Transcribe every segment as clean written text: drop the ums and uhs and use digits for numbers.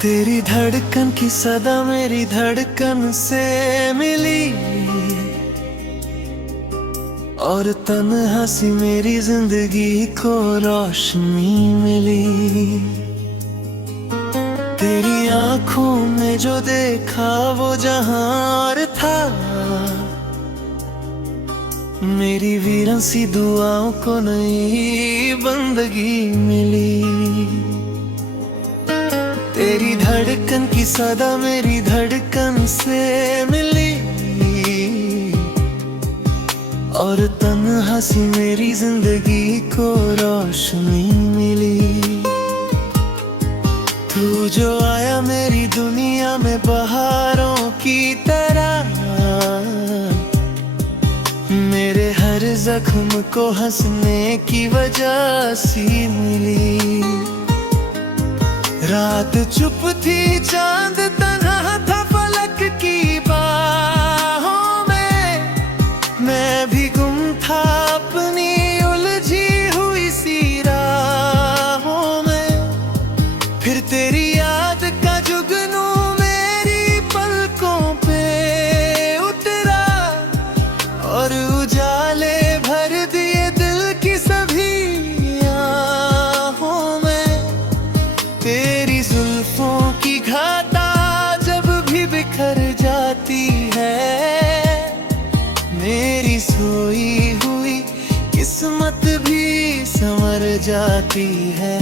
तेरी धड़कन की सदा मेरी धड़कन से मिली, और तन्हा सी मेरी जिंदगी को रोशनी मिली। तेरी आंखों में जो देखा वो जहां और था, मेरी वीरन सी दुआओं को नई बंदगी मिली। तेरी धड़कन की सदा मेरी धड़कन से मिली, और तन्हा सी मेरी जिंदगी को रोशनी मिली। तू जो आया मेरी दुनिया में बहारों की तरह, मेरे हर जख्म को हंसने की वजह सी मिली। रात चुप थी, चांद तन्हा था फलक की बाहों में, मैं भी गुम था अपनी उलझी हुई सी राहों में। फिर तेरी याद का जुगनू मेरी पलकों पे उतरा, और उजाले भर दिए दिल की सभी आहों में। तेरी जुल्फों की घाटा जब भी बिखर जाती है, मेरी सोई हुई किस्मत भी संवर जाती है।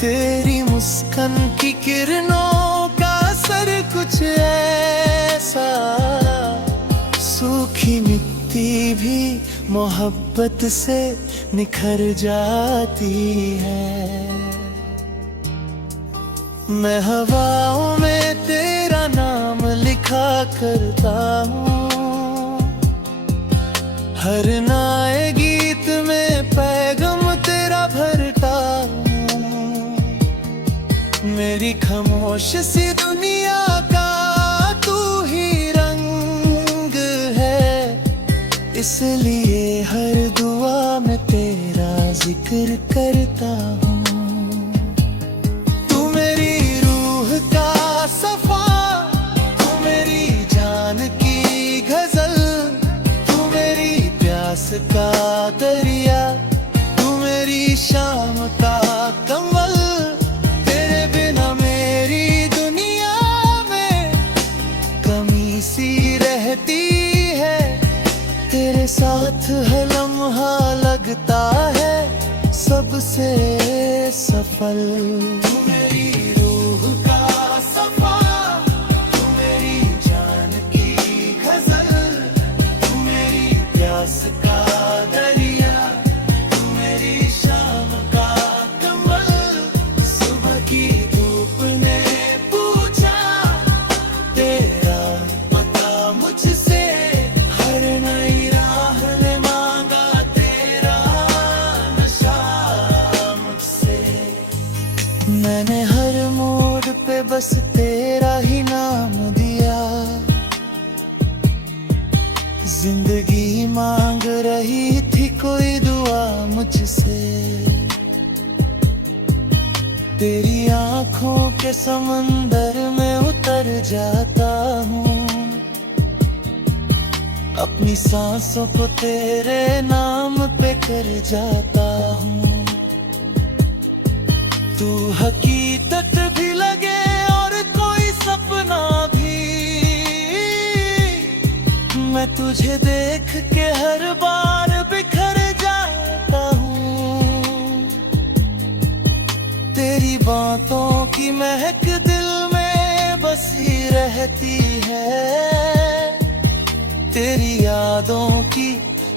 तेरी मुस्कान की किरणों का असर कुछ ऐसा, सूखी मिट्टी भी मोहब्बत से निखर जाती है। मैं हवाओं में तेरा नाम लिखा करता हूँ, हर नए गीत में पैगाम तेरा भरता हूँ। मेरी खामोश सी दुनिया का तू ही रंग है, इसलिए हर दुआ में तेरा जिक्र करता हूँ। सफा तू मेरी जान की गजल, तू मेरी प्यास का दरिया, तू मेरी शाम का कमल। तेरे बिना मेरी दुनिया में कमी सी रहती है, तेरे साथ हर लम्हा लगता है सबसे सफल। का दरिया, तू मेरी शाम का कमल। सुबह की धूप ने पूछा तेरा पता मुझसे, हर नई राह ने मांगा तेरा नशा मुझसे। मैंने हर मोड़ पे बस तेरा ही नाम दिया, जिंदगी मांग रही थी कोई दुआ मुझसे। तेरी आंखों के समंदर में उतर जाता हूँ, अपनी सांसों को तेरे नाम पे कर जाता हूँ। तू हकीकत भी लगे और कोई सपना भी, मैं तुझे देख के हर बार बिखर जाता हूँ। तेरी बातों की महक दिल में बसी रहती है, तेरी यादों की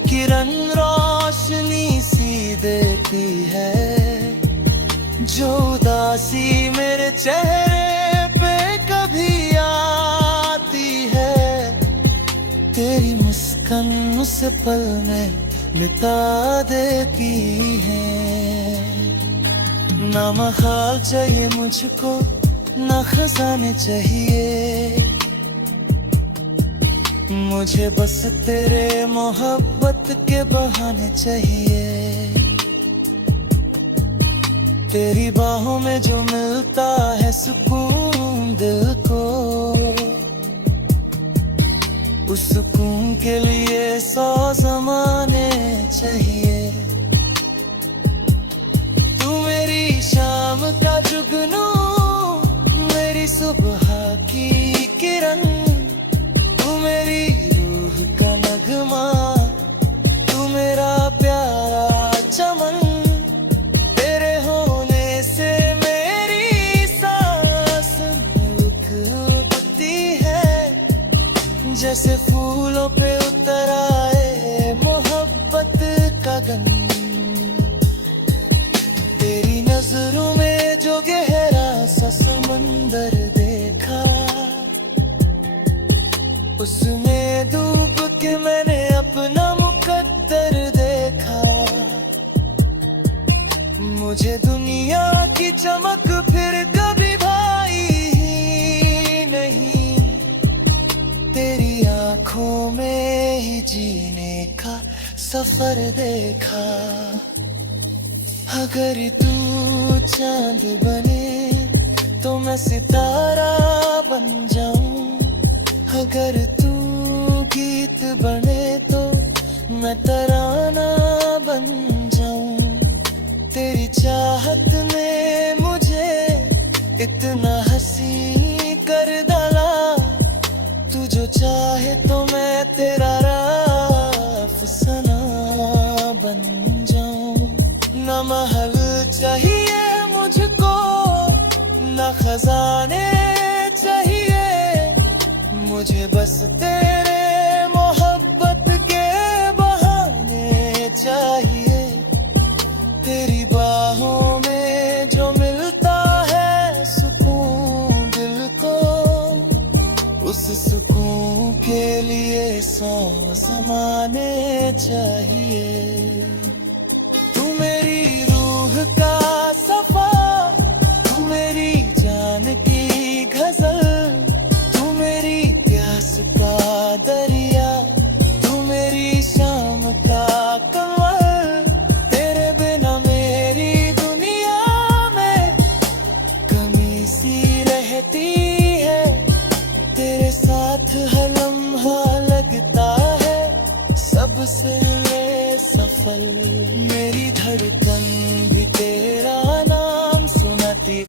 किरण रोशनी सी देती है। जो उदासी मेरे चेहरे पे कभी आती है, तेरी मुस्कान उस पल में मिटा देती है। ना मखाल चाहिए मुझको, ना खजाने चाहिए, मुझे बस तेरे मोहब्बत के बहाने चाहिए। तेरी बाहों में जो मिलता है सुकून दिल को, उस सुकून के लिए 100 ज़माने चाहिए। तू मेरी शाम का जुगनू, मेरी सुबह की किरण, तू मेरी रूह का नगमा, तू मेरा प्यारा चमन। तेरे होने से मेरी सांस उठती है, जैसे फूलों पे उतर आए मोहब्बत का गंध। तेरी नजरों में जो गहरा सा समंदर देखा, उसमें डूब के मैंने अपना मुकद्दर देखा। मुझे दुनिया की चमक फिर कभी भाई ही नहीं, तेरी आंखों में ही जीने का सफर देखा। अगर तू चांद बने तो मैं सितारा बन जाऊं, अगर तू गीत बने तो मैं तराना बन जाऊं। तेरी चाहत ने मुझे इतना हंसी कर डाला, तू जो चाहे तो मैं तेरा अफसाना बन जाऊं। ना महल चाहिए मुझको, ना खजाने चाहिए, मुझे बस तेरे मोहब्बत के बहाने चाहिए। तेरी बाहों में जो मिलता है सुकून दिल को, उस सुकून के लिए 100 ज़माने चाहिए। तू मेरी रूह का सफा, तू मेरी जान की गजल, तू मेरी प्यास का दरिया, तू मेरी शाम का कमल। तेरे बिना मेरी दुनिया में कमी सी रहती है, तेरे साथ हर लम्हा लगता है सबसे सफल। मेरी धड़कन भी तेरा नाम सुनाती।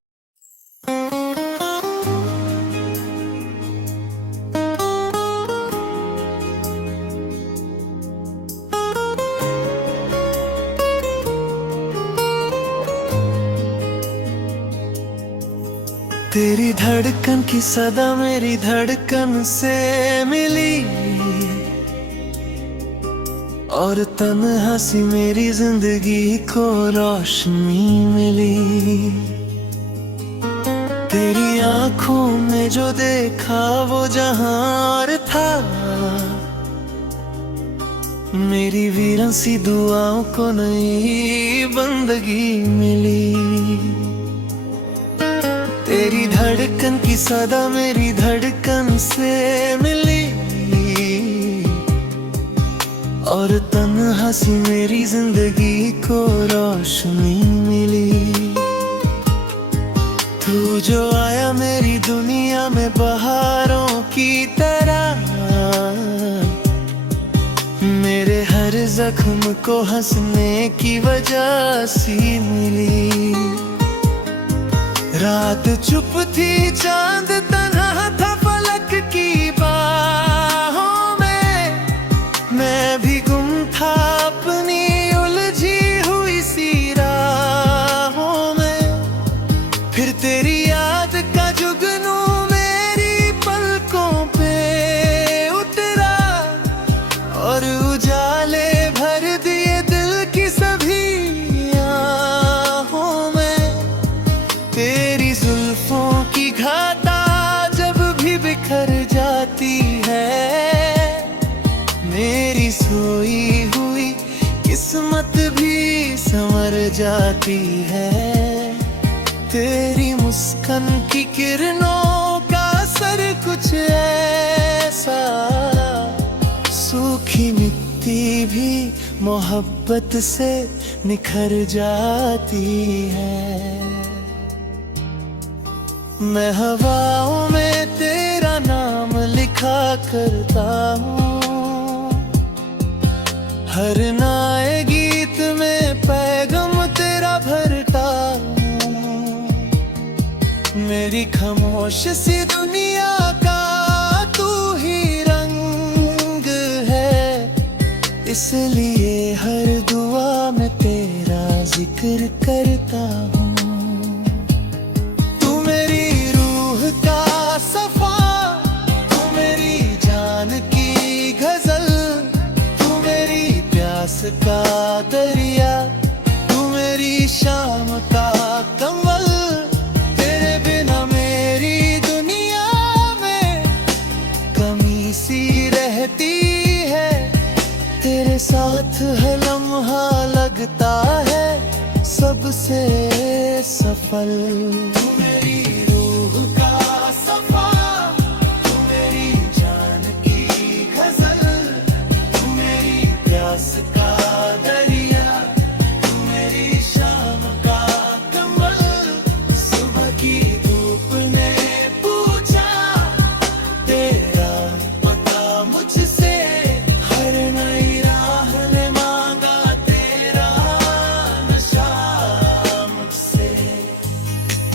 तेरी धड़कन की सदा मेरी धड़कन से मिली, और तन्हा सी मेरी जिंदगी को रोशनी मिली। तेरी आंखों में जो देखा वो जहां और था, मेरी वीरन सी दुआओं को नई बंदगी मिली। तेरी धड़कन की सदा मेरी धड़कन से मिली, और तन्हा सी मेरी जिंदगी को रोशनी मिली। तू जो आया मेरी दुनिया में बहारों की तरह, मेरे हर जख्म को हंसने की वजह सी मिली। रात चुप थी चांद तन्हा था फलक की बाहों में, मैं भी गुम था अपनी उलझी हुई सी राहों में। फिर तेरी याद का जुगनू मेरी पलकों पे उतरा, और उजाले भर दिए दिल की सभी आहों में। तेरी जुल्फों की घाटा जब भी बिखर जाती है, मेरी सोई हुई किस्मत भी संवर जाती है। तेरी मुस्कान की किरणों का असर कुछ ऐसा, सूखी मिट्टी भी मोहब्बत से निखर जाती है। मैं हवाओं में तेरा नाम लिखा करता हूँ, हर नए गीत में पैगाम तेरा भरता हूँ। मेरी खामोश सी दुनिया का तू ही रंग है, इसलिए हर दुआ में तेरा जिक्र करता हूँ। तू मेरी रूह का सफा, तू मेरी जान की गजल, तू मेरी प्यास का दरिया, तू मेरी शाम का कमल। तेरे बिना मेरी दुनिया में कमी सी रहती है, तेरे साथ हर लम्हा लगता है सबसे सफल। तू मेरी रूह का सफा, तू मेरी जान की गजल, तू मेरी प्यास का दरिया, तू मेरी शाम का कमल। सुबह की धूप ने पूछा तेरा पता मुझसे, हर नई राह ने मांगा तेरा नशा मुझसे।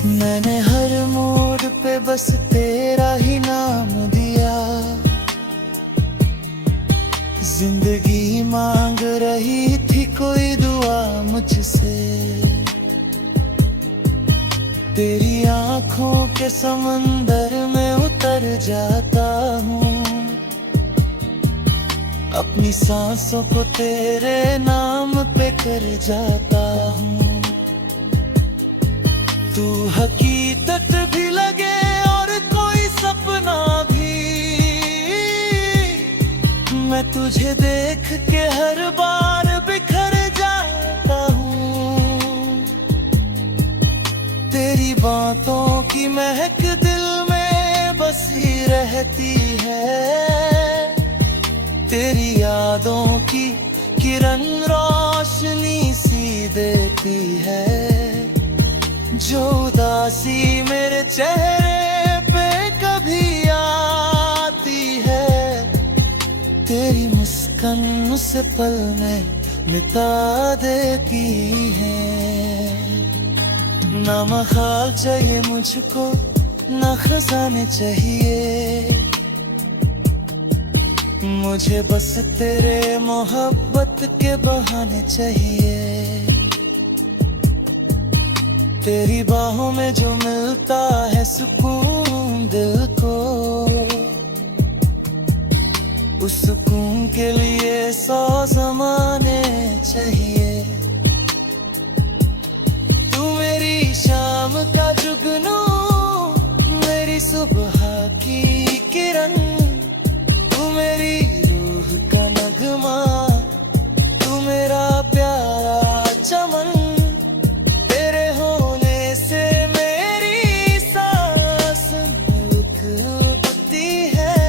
मैंने हर मोड़ पे बस तेरा ही नाम दिया, जिंदगी मांग रही थी कोई दुआ मुझसे। तेरी आंखों के समंदर में उतर जाता हूँ, अपनी सांसों को तेरे नाम पे कर जाता हूँ। तू हकीकत भी लगे और कोई सपना भी, मैं तुझे देख के हर बार बिखर जाता हूँ। तेरी बातों की महक दिल में बसी रहती है, तेरी यादों की किरण रोशनी सी देती है। जो उदासी मेरे चेहरे पे कभी आती है, तेरी मुस्कान उसे पल में मिटा देती है। ना मखाल चाहिए मुझको, ना खजाने चाहिए, मुझे बस तेरे मोहब्बत के बहाने चाहिए। तेरी बाहों में जो मिलता है सुकून दिल को, उस सुकून के लिए 100 ज़माने चाहिए। तू मेरी शाम का जुगनू, मेरी सुबह की किरण, तू मेरी रूह का नगमा, तू मेरा प्यारा चमन। तेरे होने से मेरी सांस रुक उठती है,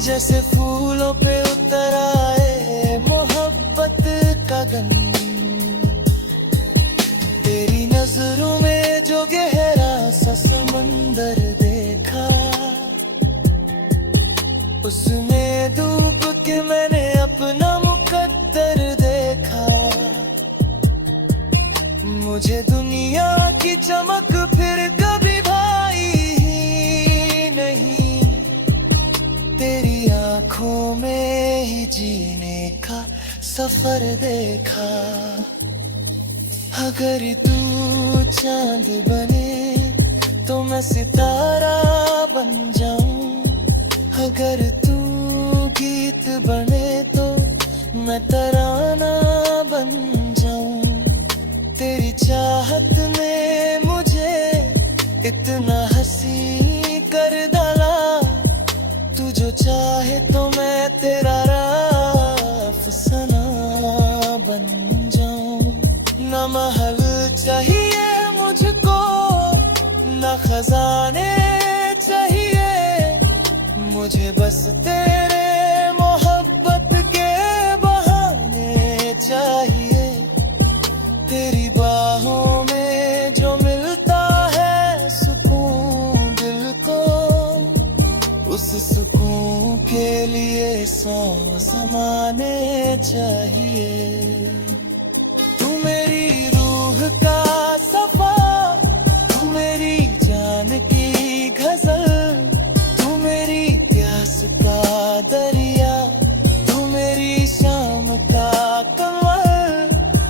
जैसे फूलों पे उतर आए मोहब्बत का गंध। तेरी नजरों में जो गहरा सा समंदर देखा, उसमें डूब के मैंने अपना मुकद्दर देखा। मुझे दुनिया की चमक फिर कभी भाई ही नहीं, तेरी आंखों में ही जीने का सफर देखा। अगर तू चांद बने तो मैं सितारा बन जाऊं, अगर तू गीत बने तो मैं तराना बन जाऊं। तेरी चाहत ने मुझे इतना हंसी कर डाला, तू जो चाहे तो मैं तेरा अफसाना बन जाऊं। ना महल चाहिए मुझको, ना खजाने चाहिए, मुझे बस तेरे मोहब्बत के बहाने चाहिए। चाहिए। तू मेरी रूह का सफा, तू मेरी जान की गजल, तू मेरी प्यास का दरिया, तू मेरी शाम का कमर।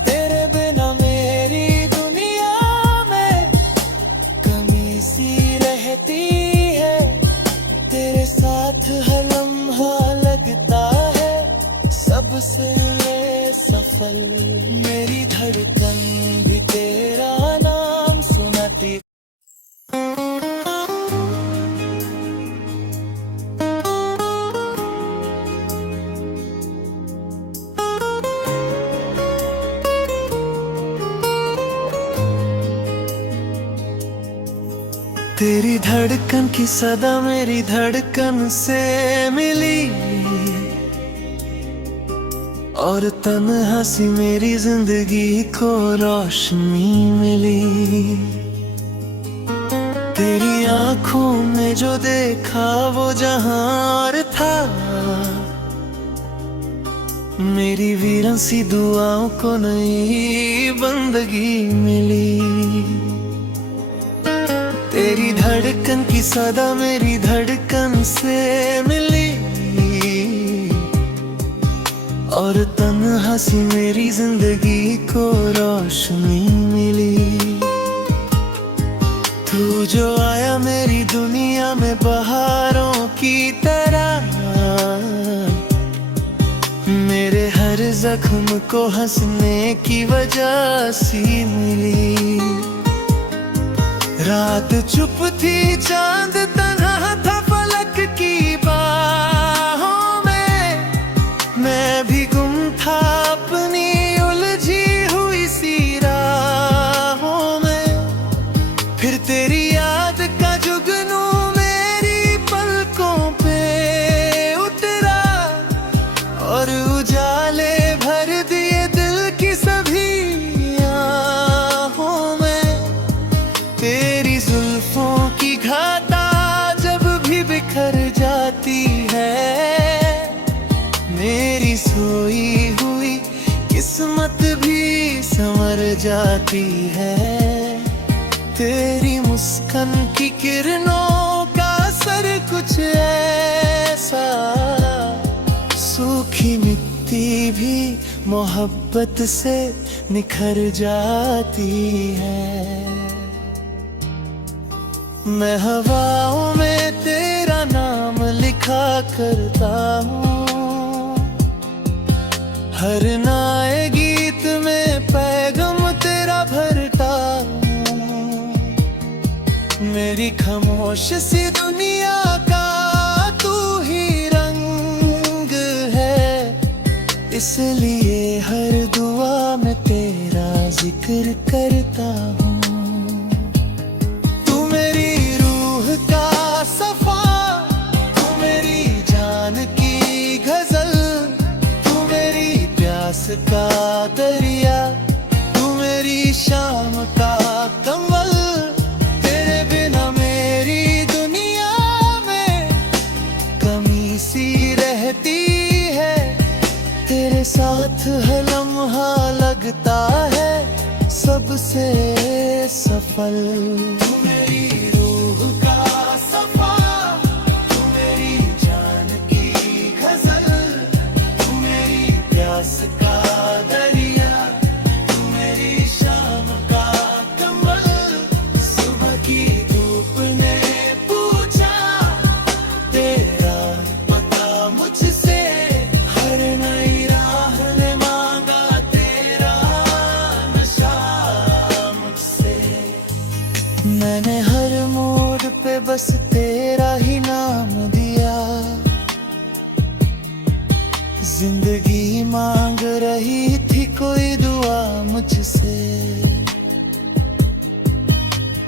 तेरे बिना मेरी दुनिया में कमी सी रहती है, तेरे साथ हर लम्हा लगता है सबसे सफल। मेरी धड़कन भी तेरा नाम सुनाती। तेरी धड़कन की सदा मेरी धड़कन से मिली, और तन्हा सी मेरी जिंदगी को रोशनी मिली। तेरी आंखों में जो देखा वो जहां और था, मेरी वीरन सी दुआओं को नई बंदगी मिली। तेरी धड़कन की सदा मेरी धड़कन से मिली, और तन्हा सी मेरी जिंदगी को रोशनी मिली। तू जो आया मेरी दुनिया में बहारों की तरह, मेरे हर जख्म को हंसने की वजह सी मिली। रात चुप थी चांद तन्हा था फलक की बाहों में, मैं भी गुम था अपनी उलझी हुई सी राहों में। फिर तेरी याद का जुगनू मेरी पलकों पे उतरा, और उजाले भर दिए दिल की सभी आहों में। तेरी जुल्फों की घाटा जब भी बिखर जाती है, मेरी सोई हुई किस्मत भी संवर जाती है। तेरी मुस्कान की किरणों का असर कुछ ऐसा, सूखी मिट्टी भी मोहब्बत से निखर जाती है। मैं हवाओं में तेरा नाम लिखा करता हूँ, हर नए गीत में पैगाम तेरा भरता हूँ। मेरी खामोश सी दुनिया का तू ही रंग है, इसलिए हर दुआ में तेरा जिक्र करता हूँ। सफा, तू मेरी जान की गजल, तू मेरी प्यास का दरिया, तू मेरी शाम का कमल। तेरे बिना मेरी दुनिया में कमी सी रहती है, तेरे साथ हर लम्हा लगता है सबसे सफल। तू मेरी रूह का सफा, तू मेरी जान की गजल, तू मेरी प्यास का दरिया, तू मेरी शाम का कमल। सुबह की धूप ने पूछा तेरा पता मुझसे, हर नई राह ने मांगा तेरा नशा मुझसे। मैंने हर मोड़ पे बस तेरा ही नाम दिया, जिंदगी मांग रही थी कोई दुआ मुझसे।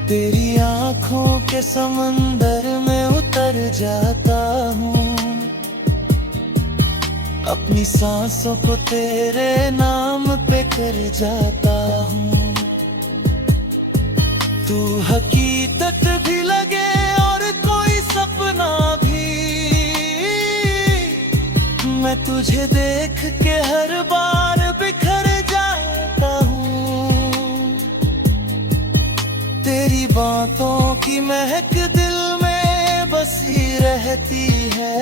तेरी आंखों के समंदर में उतर जाता हूँ, अपनी सांसों को तेरे नाम पे कर जाता हूँ। तू हकीकत भी लगे और कोई सपना भी, मैं तुझे देख के हर बार बिखर जाता हूँ। तेरी बातों की महक दिल में बसी रहती है।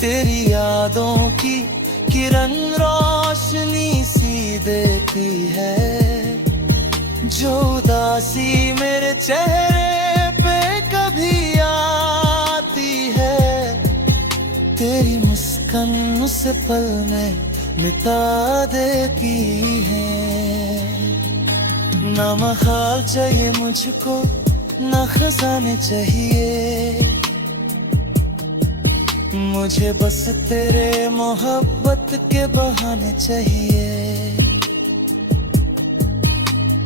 तेरी यादों की किरण रोशनी सी देती है। जो उदासी मेरे चेहरे पे कभी आती है, तेरी मुस्कान उस पल में मिटा देती है। ना मखाल चाहिए मुझको, ना खजाने चाहिए, मुझे बस तेरे मोहब्बत के बहाने चाहिए।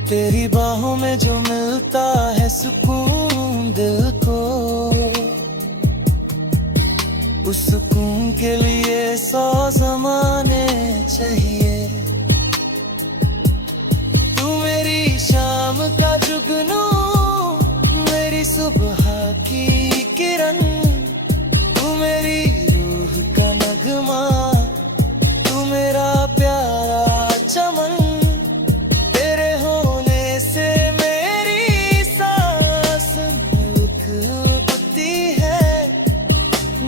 तेरी बाहों में जो मिलता है सुकून दिल को, उस सुकून के लिए 100 ज़माने चाहिए। तू मेरी शाम का जुगनू, मेरी सुबह की किरण, तू मेरी रूह का नगमा, तू मेरा प्यारा चमन। तेरे होने से मेरी सांस उठती है,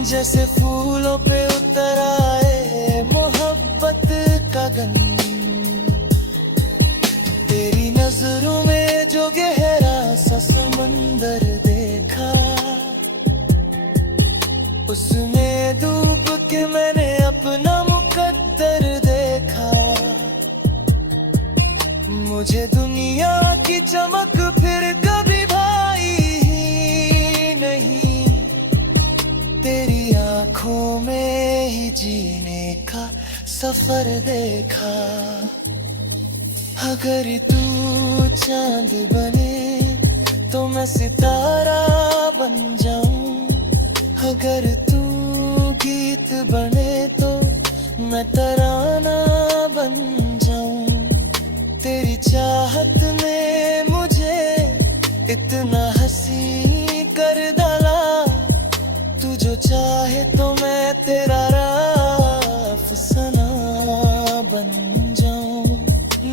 जैसे फूलों पे उतर आए मोहब्बत का गंध। तेरी नजरों में जो गहरा सा समंदर देखा, उसमें डूब के मैंने अपना मुकद्दर देखा। मुझे दुनिया की चमक फिर कभी भाई ही नहीं, तेरी आंखों में ही जीने का सफर देखा। अगर तू चांद बने तो मैं सितारा बन जाऊं, अगर तू गीत बने तो मैं तराना बन जाऊं। तेरी चाहत ने मुझे इतना हंसी कर डाला, तू जो चाहे तो मैं तेरा अफसाना बन जाऊं।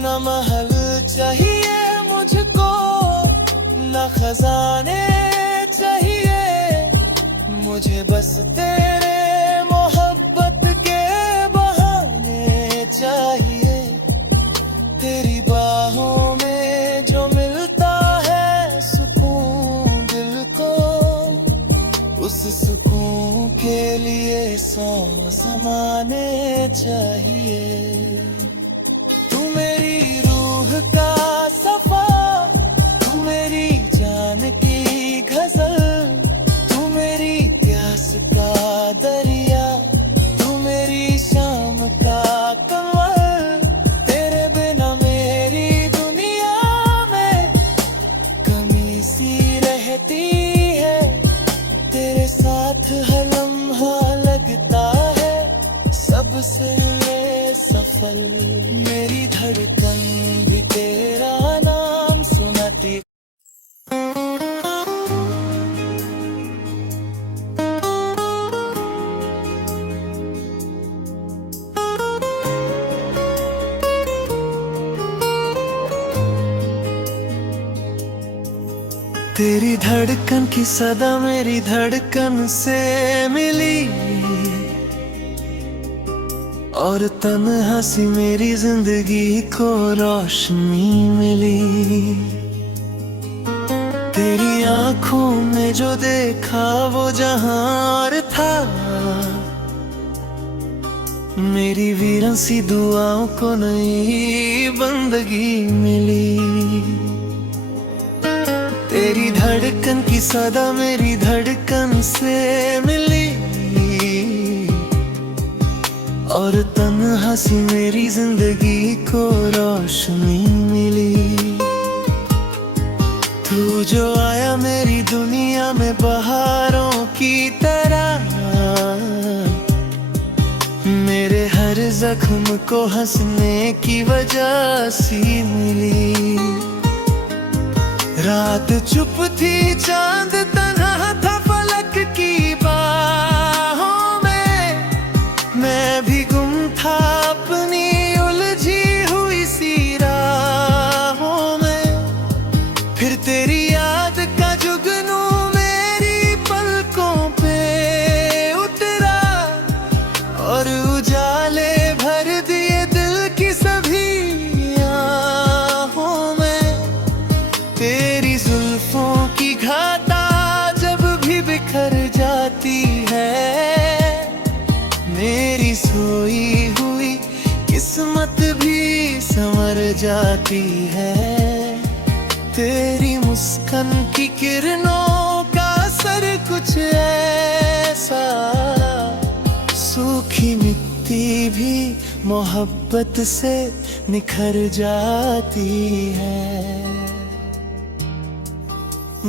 ना महल चाहिए मुझको, ना खजाने चाहिए, मुझे बस तेरे मोहब्बत के बहाने चाहिए। तेरी बाहों में जो मिलता है सुकून दिल को, उस सुकून के लिए 100 ज़माने चाहिए। तू मेरी रूह का सफा, तू मेरी जान की गजल, तू मेरी प्यास का दरिया, तू मेरी शाम का कमल। तेरे बिना मेरी दुनिया में कमी सी रहती है, तेरे साथ हर लम्हा लगता है सबसे सफल। मेरी धड़कन भी तेरा नाम सुनाती। तेरी धड़कन की सदा मेरी धड़कन से मिली, और तन्हा सी मेरी जिंदगी को रोशनी मिली। तेरी आंखों में जो देखा वो जहां और था, मेरी वीरन सी दुआओं को नई बंदगी मिली। तेरी धड़कन की सदा मेरी धड़कन से मिली, और तन्हा सी मेरी जिंदगी को रोशनी मिली। तू जो आया मेरी दुनिया में बहारों की तरह, मेरे हर जख्म को हंसने की वजह सी मिली। रात चुप थी चांद तन्हा था फलक की बाहों में, फिर तेरी याद का जुगनू मेरी पलकों पे उतरा और उजाले भर दिए दिल की सभी आहों में। तेरी जुल्फों की घाटा जब भी बिखर जाती है, मेरी सोई हुई किस्मत भी संवर जाती है। तेरी मुस्कान की किरणों का असर कुछ ऐसा, सूखी मिट्टी भी मोहब्बत से निखर जाती है।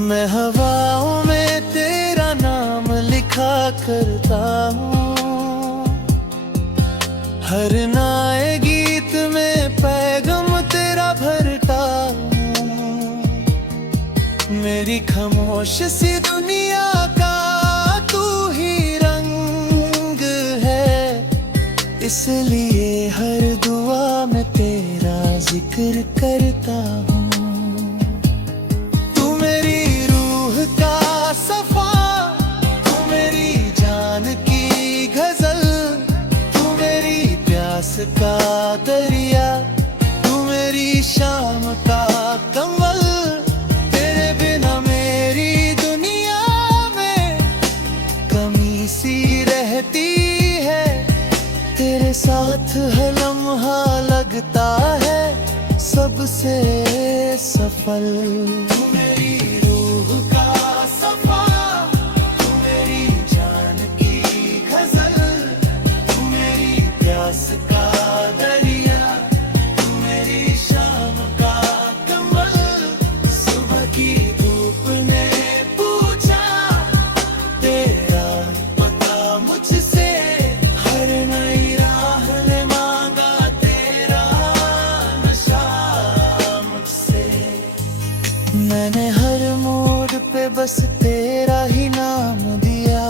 मैं हवाओं में तेरा नाम लिखा करता हूँ, हर नए गीत में पैगाम तेरा भरता हूँ। मेरी खामोश सी दुनिया का तू ही रंग है, इसलिए हर दुआ में तेरा जिक्र करता हूँ। तू मेरी रूह का सफा, तू मेरी जान की गजल, तू मेरी प्यास का दरिया, तू मेरी शाम का कमल। तेरे बिना मेरी दुनिया में कमी सी रहती है, तेरे साथ हर लम्हा लगता है सबसे सफल। तू मेरी रूह का सफा, तू मेरी जान की गजल, तू मेरी प्यास का दरिया, तू मेरी शाम का कमल। सुबह की धूप ने पूछा तेरा पता मुझसे, हर नई राह ने मांगा तेरा नशा मुझसे। मैंने हर मोड़ पे बस तेरा ही नाम दिया,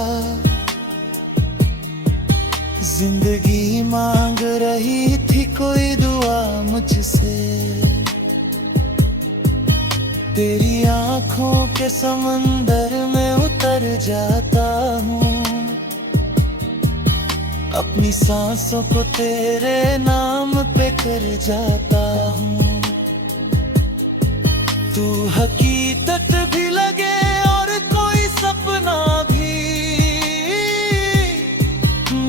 जिंदगी मांग रही थी कोई दुआ मुझसे। तेरी आंखों के समंदर में उतर जाता हूँ, अपनी सांसों को तेरे नाम पे कर जाता हूँ। तू हकीकत भी लगे और कोई सपना भी,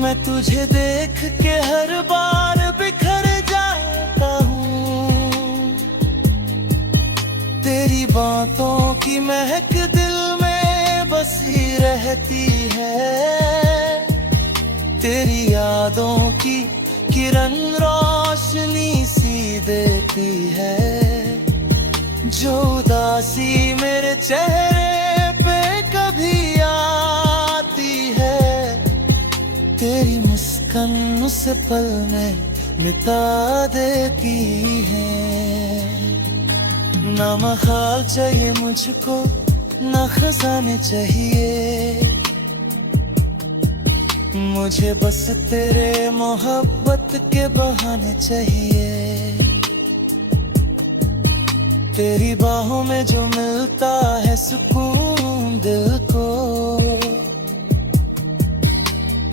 मैं तुझे देख के हर बार बिखर जाता हूँ। तेरी बातों की महक दिल में बसी रहती है, तेरी यादों की किरण रोशनी सी देती है। जो उदासी मेरे चेहरे पे कभी आती है, तेरी मुस्कान उस पल में मिटा देती है। ना मखाल चाहिए मुझको, ना खजाने चाहिए, मुझे बस तेरे मोहब्बत के बहाने चाहिए। तेरी बाहों में जो मिलता है सुकून दिल को,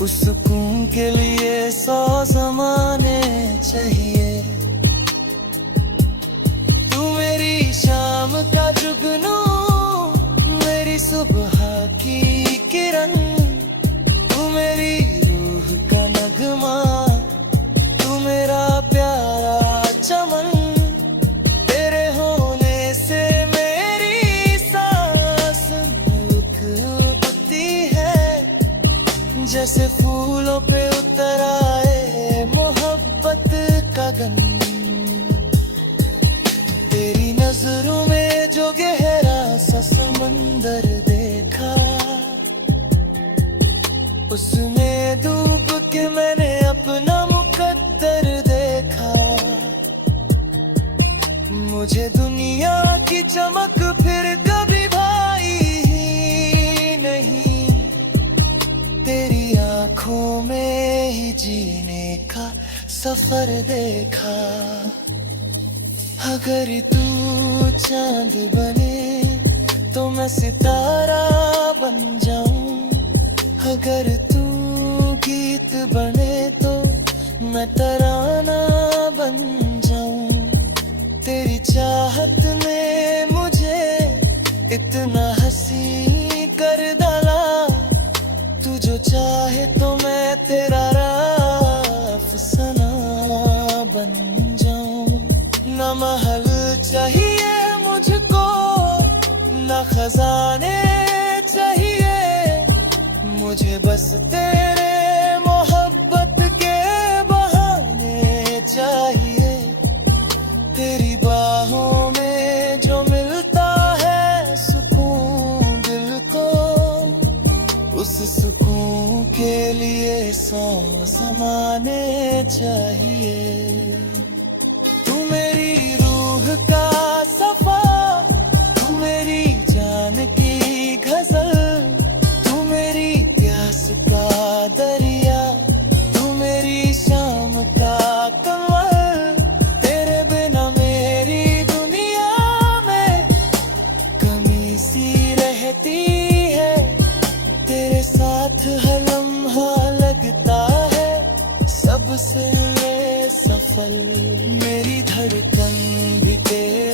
उस सुकून के लिए 100 ज़माने चाहिए। तू मेरी शाम का जुगनू, मेरी सुबह की किरण, तू मेरी रूह का नगमा, तू मेरा प्यारा चमन। तेरे होने से मेरी सांस उठती है, जैसे फूलों पे उतर आए मोहब्बत का गंध। तेरी नजरों में जो गहरा सा समंदर देखा, उसमें डूब के मैंने अपना मुकद्दर देखा। मुझे दुनिया की चमक फिर कभी भाई ही नहीं, तेरी आंखों में ही जीने का सफर देखा। अगर तू चांद बने तो मैं सितारा बन जाऊं, अगर तू गीत बने तो मैं तराना बन जाऊं। तेरी चाहत ने मुझे इतना हंसी कर डाला, तू जो चाहे तो मैं तेरा अफसाना बन जाऊं। ना महल चाहिए मुझको, ना खजाने चाहिए, मुझे बस तेरे मोहब्बत के बहाने चाहिए। तेरी बाहों में जो मिलता है सुकून दिल को, उस सुकून के लिए 100 ज़माने चाहिए। तू मेरी रूह का सफा, तू मेरी जान की गजल, तू मेरी प्यास का दरिया, तू मेरी शाम का कमल। तेरे बिना मेरी दुनिया में कमी सी रहती है, तेरे साथ हर लम्हा लगता है सबसे सफल। मेरी धड़कन भी तेरे